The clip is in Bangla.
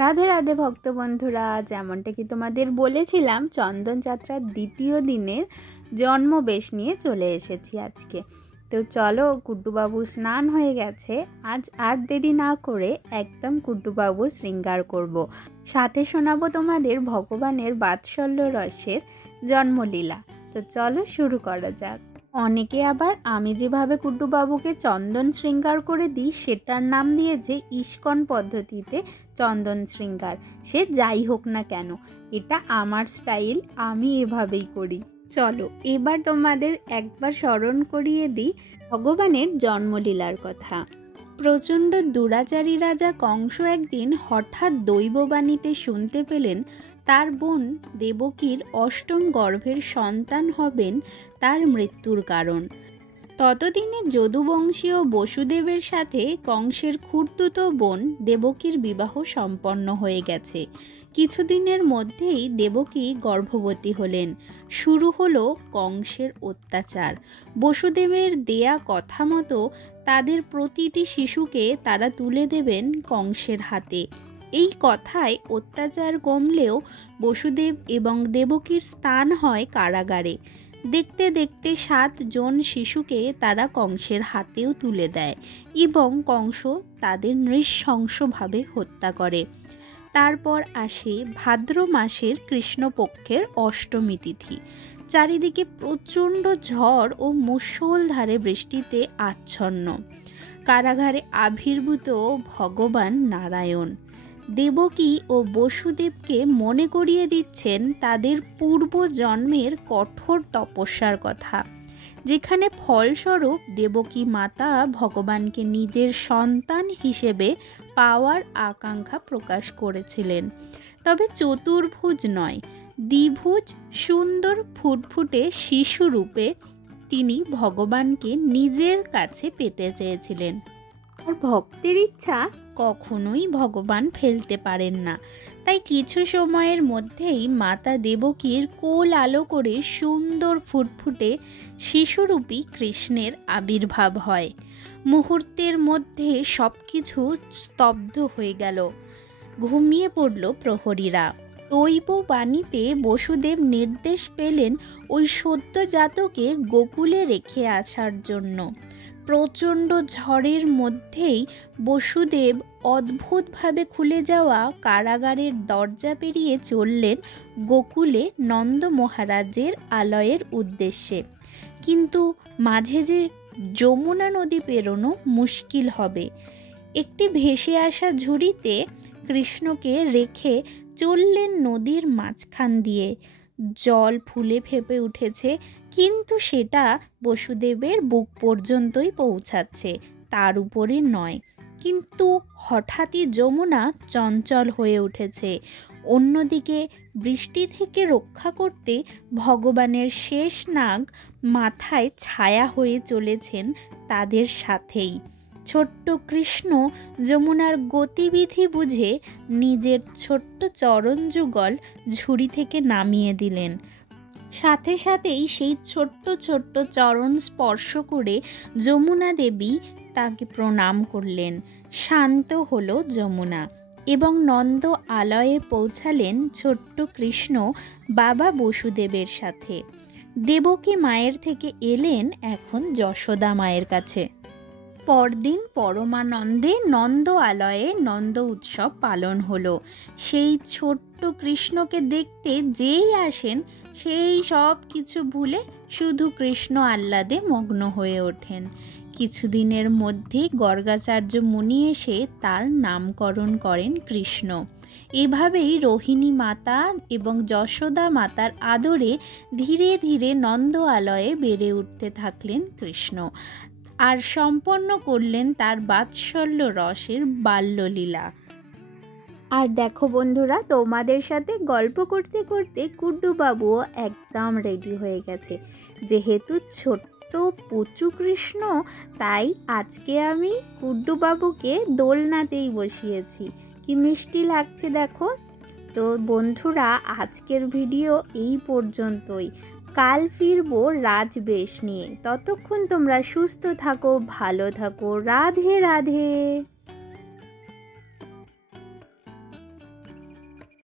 রাধে রাধে ভক্ত বন্ধুরা, যেমনটা কি তোমাদের বলেছিলাম চন্দন যাত্রার দ্বিতীয় দিনের জন্মবেশ নিয়ে চলে এসেছি আজকে। তো চলো, কুড্ডুবাবুর স্নান হয়ে গেছে, আজ আর দেরি না করে একদম কুড্ডুবাবুর শৃঙ্গার করব। সাথে শোনাবো তোমাদের ভগবানের বাৎসল্য রসের জন্মলীলা। তো চলো শুরু করা যাক। অনেকে আবার আমি যেভাবে কুড্ডুবাবুকে চন্দন শৃঙ্গার করে দিই সেটার নাম দিয়েছে ইস্কন পদ্ধতিতে চন্দন শৃঙ্গার। সে যাই হোক না কেন, এটা আমার স্টাইল, আমি এভাবেই করি। চলো এবার তোমাদের একবার স্মরণ করিয়ে দিই ভগবানের জন্মলীলার কথা। প্রচণ্ড দুরাচারী রাজা কংস একদিন হঠাৎ দৈববাণীতে শুনতে পেলেন তার বোন দেবকীর অষ্টম গর্ভের সন্তান হবেন তার মৃত্যুর কারণ। ততদিনে যদুবংশীয় বসুদেবের সাথে কংসের খুড়তুতো বোন দেবকীর বিবাহ সম্পন্ন হয়ে গেছে। কিছুদিনের মধ্যেই দেবকী গর্ভবতী হলেন। শুরু হলো কংসের অত্যাচার। বসুদেবের দেয়া কথা মতো তাদের প্রতিটি শিশুকে তারা তুলে দেবেন কংসের হাতে। এই কথায় অত্যাচার কমলেও বসুদেব এবং দেবকীর স্থান হয় কারাগারে। দেখতে দেখতে 7 জন শিশুকে তারা কংসের হাতেও তুলে দেয় এবং কংস তাদের নৃশংসভাবে হত্যা করে। তারপর আসে ভাদ্র মাসের কৃষ্ণপক্ষের অষ্টমী তিথি। চারিদিকে প্রচণ্ড ঝড় ও মুষলধারে বৃষ্টিতে আচ্ছন্ন। কারাগারে আবির্ভূত ভগবান নারায়ণ দেবকী ও বসুদেবকে মনে করিয়ে দিচ্ছেন তাদের পূর্ব জন্মের কঠোর তপস্যার কথা, যেখানে ফলস্বরূপ দেবকী মাতা ভগবানকে নিজের সন্তান হিসেবে পাওয়ার আকাঙ্ক্ষা প্রকাশ করেছিলেন। তবে চতুর্ভুজ নয়, দ্বিভুজ সুন্দর ফুটফুটে শিশুরূপে তিনি ভগবানকে নিজের কাছে পেতে চেয়েছিলেন। আর ভক্তের ইচ্ছা কখনোই ভগবান ফেলতে পারেন না। তাই কিছু সময়ের মধ্যেই মাতা দেবকীর কোল আলো করে সুন্দর ফুটফুটে শিশুরূপী কৃষ্ণের আবির্ভাব হয়। মুহূর্তের মধ্যে সব কিছু স্তব্ধ হয়ে গেল। ঘুমিয়ে পড়ল প্রহরীরা। দৈববাণীতে বসুদেব নির্দেশ পেলেন ওই সদ্যজাতকে গোকুলে রেখে আসার জন্য। প্রচণ্ড ঝড়ের মধ্যেই বসুদেব অদ্ভুতভাবে খুলে যাওয়া কারাগারের দরজা পেরিয়ে চললেন গোকুলে নন্দ মহারাজের আলয়ের উদ্দেশ্যে। কিন্তু মাঝে যে যমুনা নদী পেরোনো মুশকিল হবে। একটি ভেসে আসা ঝুড়িতে কৃষ্ণকে রেখে চললেন নদীর মাঝখান দিয়ে। জল ফুলে ফেপে উঠেছে, কিন্তু সেটা বসুদেবের বুক পর্যন্তই পৌঁছাচ্ছে, তার উপরে নয়। কিন্তু হঠাৎই যমুনা চঞ্চল হয়ে উঠেছে। অন্যদিকে বৃষ্টি থেকে রক্ষা করতে ভগবানের শেষ নাগ মাথায় ছায়া হয়ে চলেছেন তাদের সাথেই। ছোট্ট কৃষ্ণ যমুনার গতিবিধি বুঝে নিজের ছোট্ট চরণ যুগল ঝুড়ি থেকে নামিয়ে দিলেন। সাথে সাথেই সেই ছোট্ট ছোট্ট চরণ স্পর্শ করে যমুনা দেবী তাকে প্রণাম করলেন। শান্ত হলো যমুনা এবং নন্দ আলয়ে পৌঁছালেন ছোট্ট কৃষ্ণ বাবা বসুদেবের সাথে। দেবকী মায়ের থেকে এলেন এখন যশোদা মায়ের কাছে। পরদিন পরমানন্দে নন্দ আলয়ে নন্দ উৎসব পালন হলো। সেই ছোট্ট কৃষ্ণকে দেখতে যেই আসেন সেই সব কিছু ভুলে শুধু কৃষ্ণ আহ্লাদে মগ্ন হয়ে ওঠেন। কিছুদিনের মধ্যে গর্গাচার্য মুনি এসে তার নামকরণ করেন কৃষ্ণ। এভাবেই রোহিণী মাতা এবং যশোদা মাতার আদরে ধীরে ধীরে নন্দ আলয়ে বেড়ে উঠতে থাকলেন কৃষ্ণ, আর সম্পন্ন করলেন তার বাৎসল্য রসের বাল্যলীলা। আর দেখো বন্ধুরা, তোমাদের সাথে গল্প করতে করতে কুড্ডুবাবুও একদম রেডি হয়ে গেছে। যেহেতু ছোট্ট পুচু কৃষ্ণ, তাই আজকে আমি কুড্ডুবাবুকে দোলনাতেই বসিয়েছি। কি মিষ্টি লাগছে দেখো। তো বন্ধুরা, আজকের ভিডিও এই পর্যন্তই। কাল ফিরবো রাজবেশ নিয়ে। ততক্ষণ তোমরা সুস্থ থাকো, ভালো থাকো। রাধে রাধে।